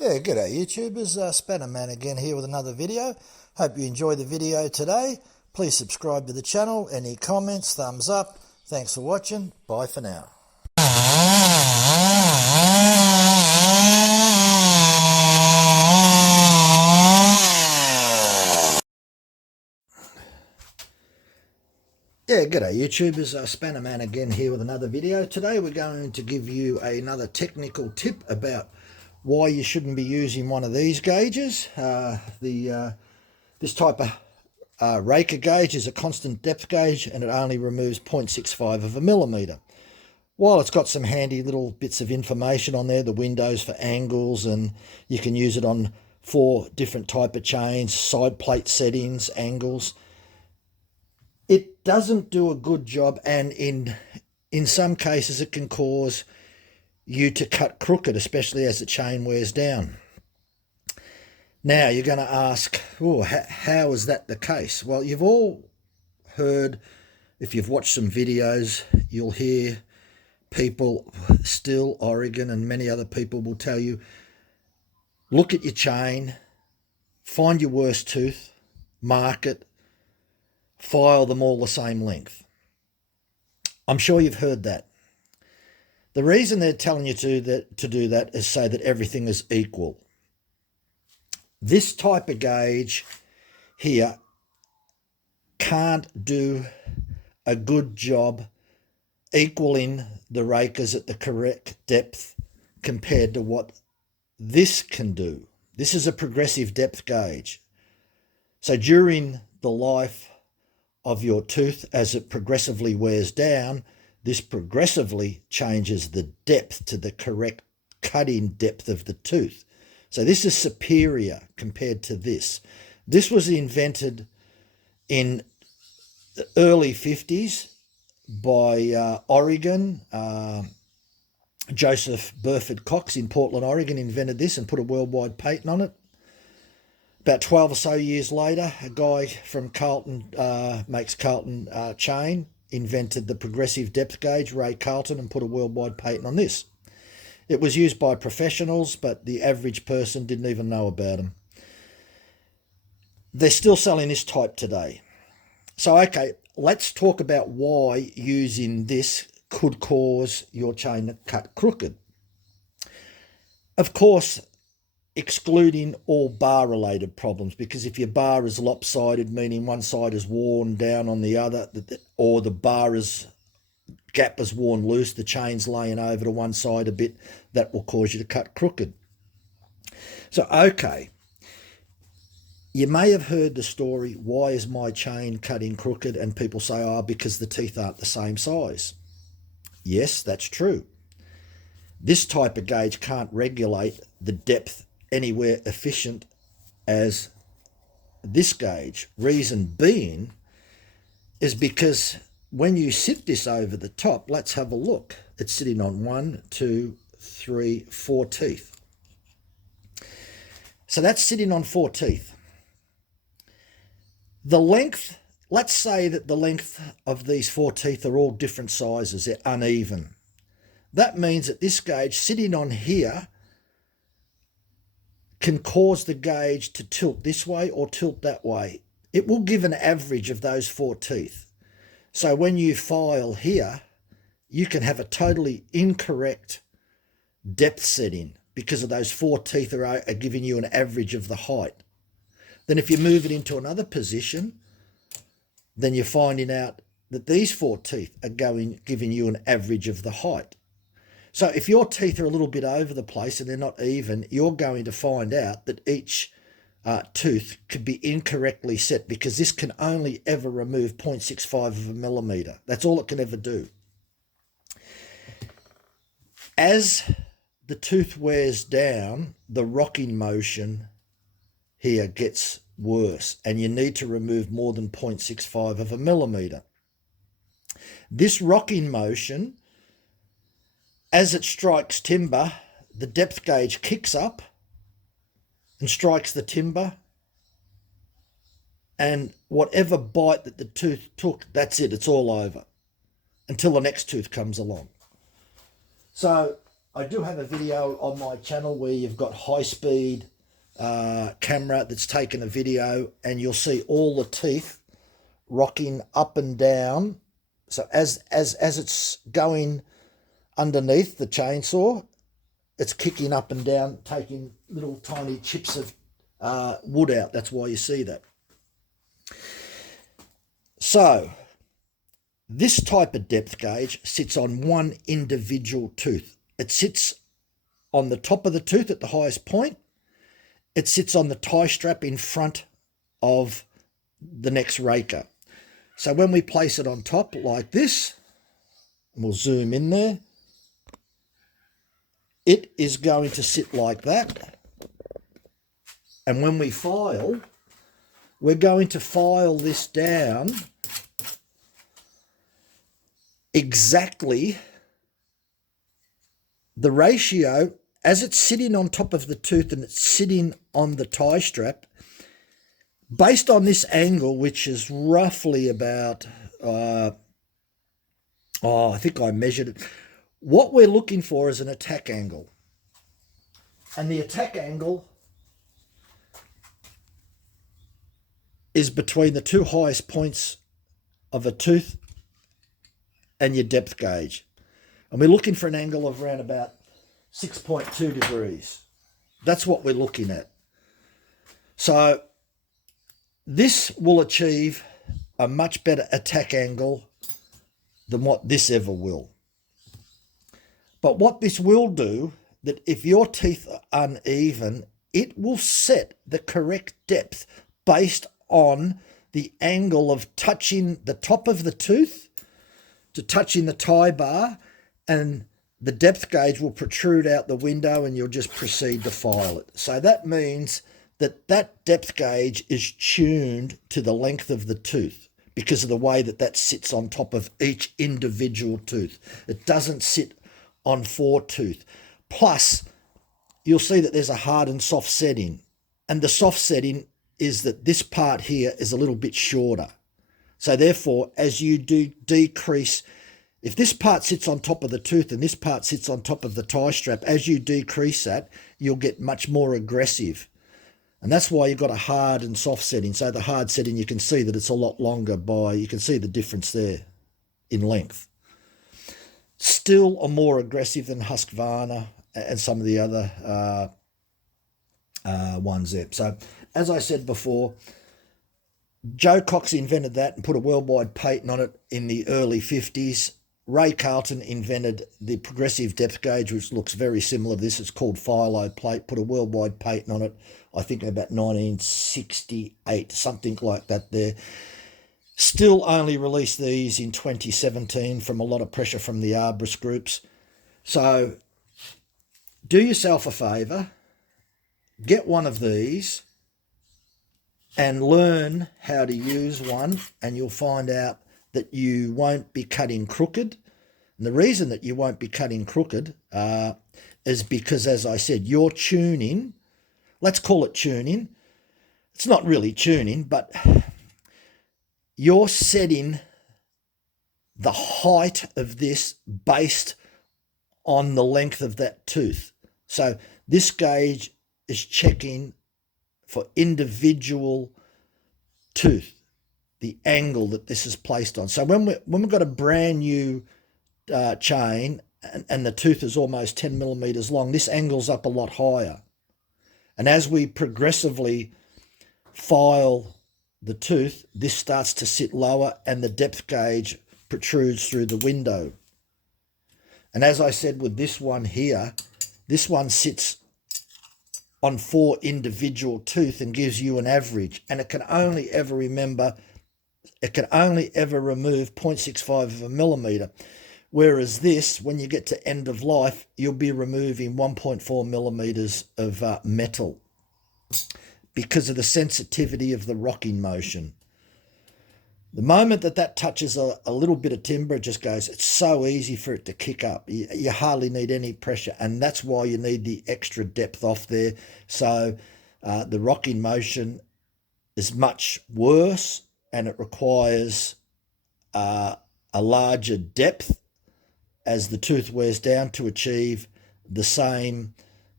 Yeah, g'day YouTubers, Spannerman again here with another video. Hope you enjoyed the video today. Please subscribe to the channel. Any comments, thumbs up. Thanks for watching. Bye for now. Yeah, g'day YouTubers, Spannerman again here with another video. Today we're going to give you another technical tip about why you shouldn't be using one of these gauges. This type of Raker gauge is a constant depth gauge and it only removes 0.65 of a millimetre. While it's got some handy little bits of information on there, the windows for angles, and you can use it on 4 different type of chains, side plate settings, angles, it doesn't do a good job, and in some cases it can cause you to cut crooked, especially as the chain wears down. Now you're going to ask, oh, how is that the case? Well, you've all heard, if you've watched some videos, you'll hear people, still Oregon and many other people will tell you, look at your chain, find your worst tooth, mark it, file them all the same length. I'm sure you've heard that. The reason they're telling you to do that is so that everything is equal. This type of gauge here can't do a good job equaling the Rakers at the correct depth compared to what this can do. This is a progressive depth gauge. So during the life of your tooth, as it progressively wears down, this progressively changes the depth to the correct cut-in depth of the tooth. So this is superior compared to this. This was invented in the early 50s by Oregon. Joseph Burford Cox in Portland, Oregon invented this and put a worldwide patent on it. About 12 or so years later, a guy from Carlton, makes Carlton chain, invented the progressive depth gauge, Ray Carlton, and put a worldwide patent on this. It was used by professionals, but the average person didn't even know about them. They're still selling this type today. So, okay, let's talk about why using this could cause your chain to cut crooked. Of course, excluding all bar-related problems, because if your bar is lopsided, meaning one side is worn down on the other, or the gap is worn loose, the chain's laying over to one side a bit, that will cause you to cut crooked. So, okay, you may have heard the story, why is my chain cutting crooked? And people say, oh, because the teeth aren't the same size. Yes, that's true. This type of gauge can't regulate the depth anywhere efficient as this gauge. Reason being is because when you sit this over the top, let's have a look. It's sitting on 1, 2, 3, 4 teeth. So that's sitting on 4 teeth. The length, let's say that the length of these 4 teeth are all different sizes, they're uneven. That means that this gauge sitting on here can cause the gauge to tilt this way or tilt that way. It will give an average of those 4 teeth. So when you file here, you can have a totally incorrect depth setting because of those 4 teeth are giving you an average of the height. Then if you move it into another position, then you're finding out that these 4 teeth are giving you an average of the height. So if your teeth are a little bit over the place and they're not even, you're going to find out that each tooth could be incorrectly set, because this can only ever remove 0.65 of a millimetre. That's all it can ever do. As the tooth wears down, the rocking motion here gets worse, and you need to remove more than 0.65 of a millimetre. This rocking motion, as it strikes timber, the depth gauge kicks up and strikes the timber, and whatever bite that the tooth took, that's it, it's all over until the next tooth comes along. So I do have a video on my channel where you've got high-speed camera that's taken a video, and you'll see all the teeth rocking up and down. So as it's going underneath the chainsaw, it's kicking up and down, taking little tiny chips of wood out. That's why you see that. So this type of depth gauge sits on one individual tooth. It sits on the top of the tooth at the highest point. It sits on the tie strap in front of the next raker. So when we place it on top like this, and we'll zoom in there, it is going to sit like that. And when we file, we're going to file this down exactly the ratio as it's sitting on top of the tooth and it's sitting on the tie strap, based on this angle, which is roughly about, I think I measured it. What we're looking for is an attack angle. And the attack angle is between the two highest points of a tooth and your depth gauge. And we're looking for an angle of around about 6.2 degrees. That's what we're looking at. So this will achieve a much better attack angle than what this ever will. But what this will do, that if your teeth are uneven, it will set the correct depth based on the angle of touching the top of the tooth to touching the tie bar, and the depth gauge will protrude out the window and you'll just proceed to file it. So that means that that depth gauge is tuned to the length of the tooth because of the way that that sits on top of each individual tooth. It doesn't sit on four tooth. Plus, you'll see that there's a hard and soft setting. And the soft setting is that this part here is a little bit shorter. So therefore, as you do decrease, if this part sits on top of the tooth and this part sits on top of the tie strap, as you decrease that, you'll get much more aggressive. And that's why you've got a hard and soft setting. So the hard setting, you can see that it's a lot longer you can see the difference there in length. Still a more aggressive than Husqvarna and some of the other ones there. So as I said before, Joe Cox invented that and put a worldwide patent on it in the early 50s. Ray Carlton invented the progressive depth gauge, which looks very similar to this. It's called Philo plate, put a worldwide patent on it, I think in about 1968, something like that there. Still only released these in 2017 from a lot of pressure from the arborist groups. So do yourself a favour, get one of these and learn how to use one, and you'll find out that you won't be cutting crooked. And the reason that you won't be cutting crooked is because, as I said, you're tuning, let's call it tuning. It's not really tuning, but you're setting the height of this based on the length of that tooth. So this gauge is checking for individual tooth, the angle that this is placed on. So when we've got a brand new chain and the tooth is almost 10 millimeters long, this angle's up a lot higher. And as we progressively file the tooth, this starts to sit lower and the depth gauge protrudes through the window. And as I said with this one here, this one sits on 4 individual tooth and gives you an average, and it can only ever remove 0.65 of a millimeter, whereas this, when you get to end of life, you'll be removing 1.4 millimeters of metal because of the sensitivity of the rocking motion. The moment that touches a little bit of timber, it just goes, it's so easy for it to kick up. You hardly need any pressure, and that's why you need the extra depth off there. So the rocking motion is much worse, and it requires a larger depth as the tooth wears down to achieve the same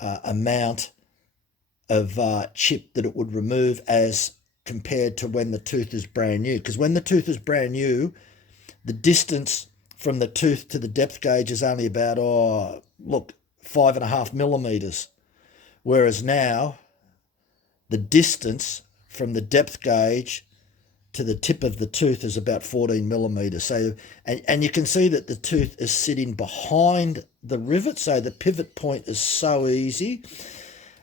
amount of chip that it would remove as compared to when the tooth is brand new. Because when the tooth is brand new, the distance from the tooth to the depth gauge is only about, 5.5 millimeters. Whereas now, the distance from the depth gauge to the tip of the tooth is about 14 millimeters. So, and you can see that the tooth is sitting behind the rivet, so the pivot point is so easy.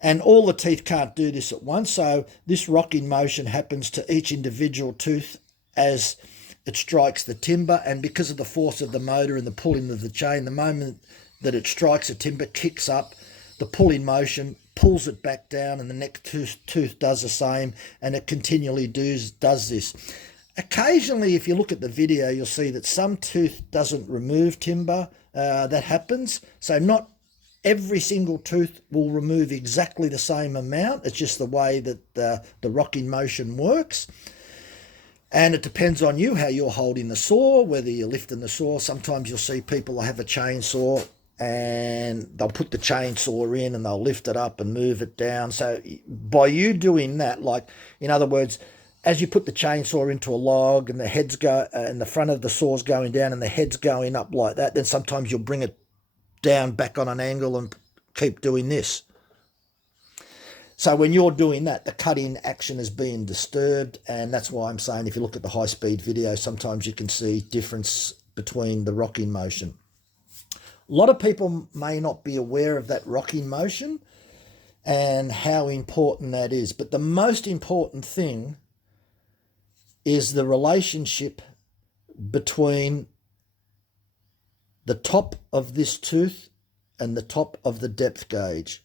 And all the teeth can't do this at once, so this rocking motion happens to each individual tooth as it strikes the timber, and because of the force of the motor and the pulling of the chain, the moment that it strikes a timber, kicks up, the pulling motion pulls it back down, and the next tooth does the same, and it continually does this. Occasionally, if you look at the video, you'll see that some tooth doesn't remove timber. That happens. So not every single tooth will remove exactly the same amount. It's just the way that the rocking motion works. And it depends on you, how you're holding the saw, whether you're lifting the saw. Sometimes you'll see people have a chainsaw and they'll put the chainsaw in and they'll lift it up and move it down. So by you doing that, like, in other words, as you put the chainsaw into a log and the heads go and the front of the saw's going down and the head's going up like that, then sometimes you'll bring it down back on an angle and keep doing this. So when you're doing that, the cutting action is being disturbed, and that's why I'm saying if you look at the high-speed video, sometimes you can see difference between the rocking motion. A lot of people may not be aware of that rocking motion and how important that is, but the most important thing is the relationship between the top of this tooth and the top of the depth gauge.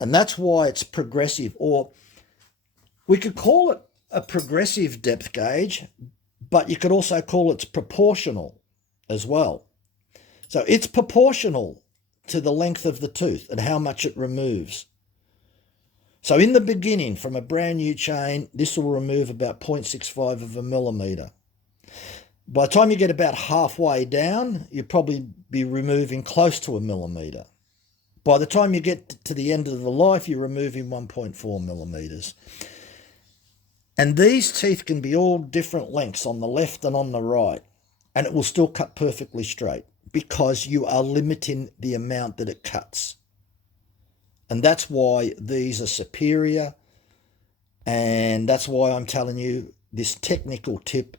And that's why it's progressive, or we could call it a progressive depth gauge, but you could also call it proportional as well. So it's proportional to the length of the tooth and how much it removes. So in the beginning, from a brand new chain, this will remove about 0.65 of a millimeter. By the time you get about halfway down, you'll probably be removing close to a millimeter. By the time you get to the end of the life, you're removing 1.4 millimeters. And these teeth can be all different lengths on the left and on the right, and it will still cut perfectly straight because you are limiting the amount that it cuts. And that's why these are superior, and that's why I'm telling you this technical tip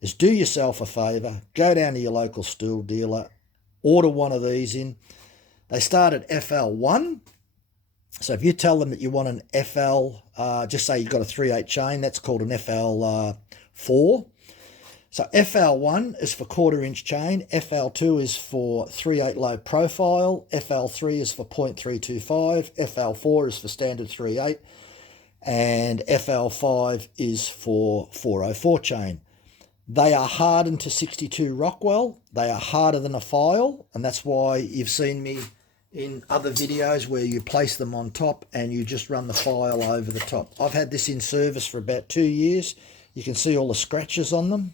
is do yourself a favour, go down to your local steel dealer, order one of these in. They start at FL1. So if you tell them that you want an FL, just say you've got a 3/8 chain, that's called an FL4. So FL1 is for 1/4 inch chain, FL2 is for 3/8 low profile, FL3 is for 0.325, FL4 is for standard 3/8, and FL5 is for 404 chain. They are hardened to 62 Rockwell. They are harder than a file, and that's why you've seen me in other videos where you place them on top and you just run the file over the top. I've had this in service for about 2 years. You can see all the scratches on them.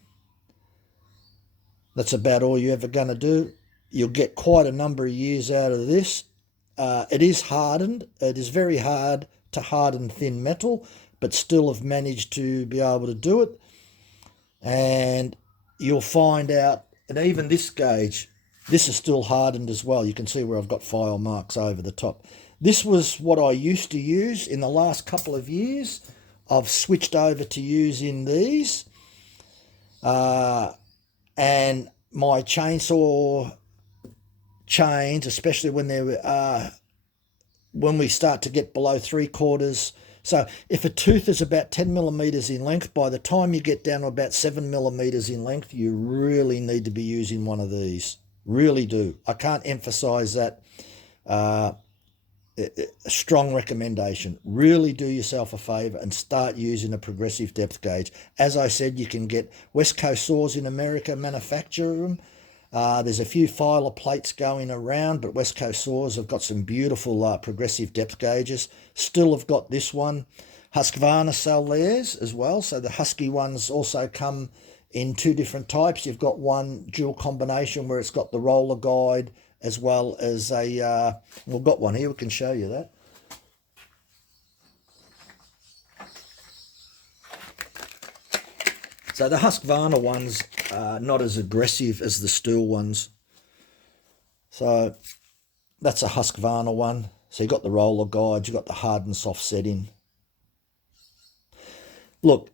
That's about all you're ever going to do. You'll get quite a number of years out of this. It is hardened. It is very hard to harden thin metal, but still have managed to be able to do it. And you'll find out, and even this gauge, this is still hardened as well. You can see where I've got file marks over the top. This was what I used to use. In the last couple of years, I've switched over to using these. And my chainsaw chains, especially when when we start to get below 3/4. So if a tooth is about 10 millimeters in length, by the time you get down to about 7 millimeters in length, you really need to be using one of these. Really do. I can't emphasize that. A strong recommendation. Really do yourself a favor and start using a progressive depth gauge. As I said, you can get West Coast Saws in America manufacture them. There's a few filer plates going around, but West Coast Saws have got some beautiful progressive depth gauges. Still have got this one. Husqvarna sell theirs as well. So the Husky ones also come in 2 different types. You've got one dual combination where it's got the roller guide as well as a, we've got one here, we can show you that. So the Husqvarna ones are not as aggressive as the Stihl ones. So that's a Husqvarna one. So you've got the roller guides, you've got the hard and soft setting. Look,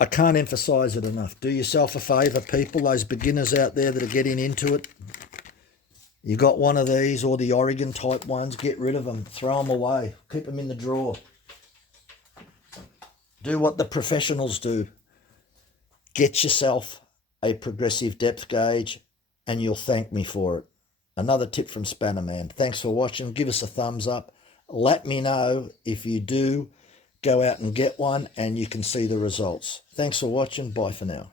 I can't emphasize it enough. Do yourself a favor, people, those beginners out there that are getting into it. You got one of these or the Oregon type ones, get rid of them, throw them away, keep them in the drawer. Do what the professionals do. Get yourself a progressive depth gauge and you'll thank me for it. Another tip from Spanner Man. Thanks for watching. Give us a thumbs up. Let me know if you do go out and get one and you can see the results. Thanks for watching. Bye for now.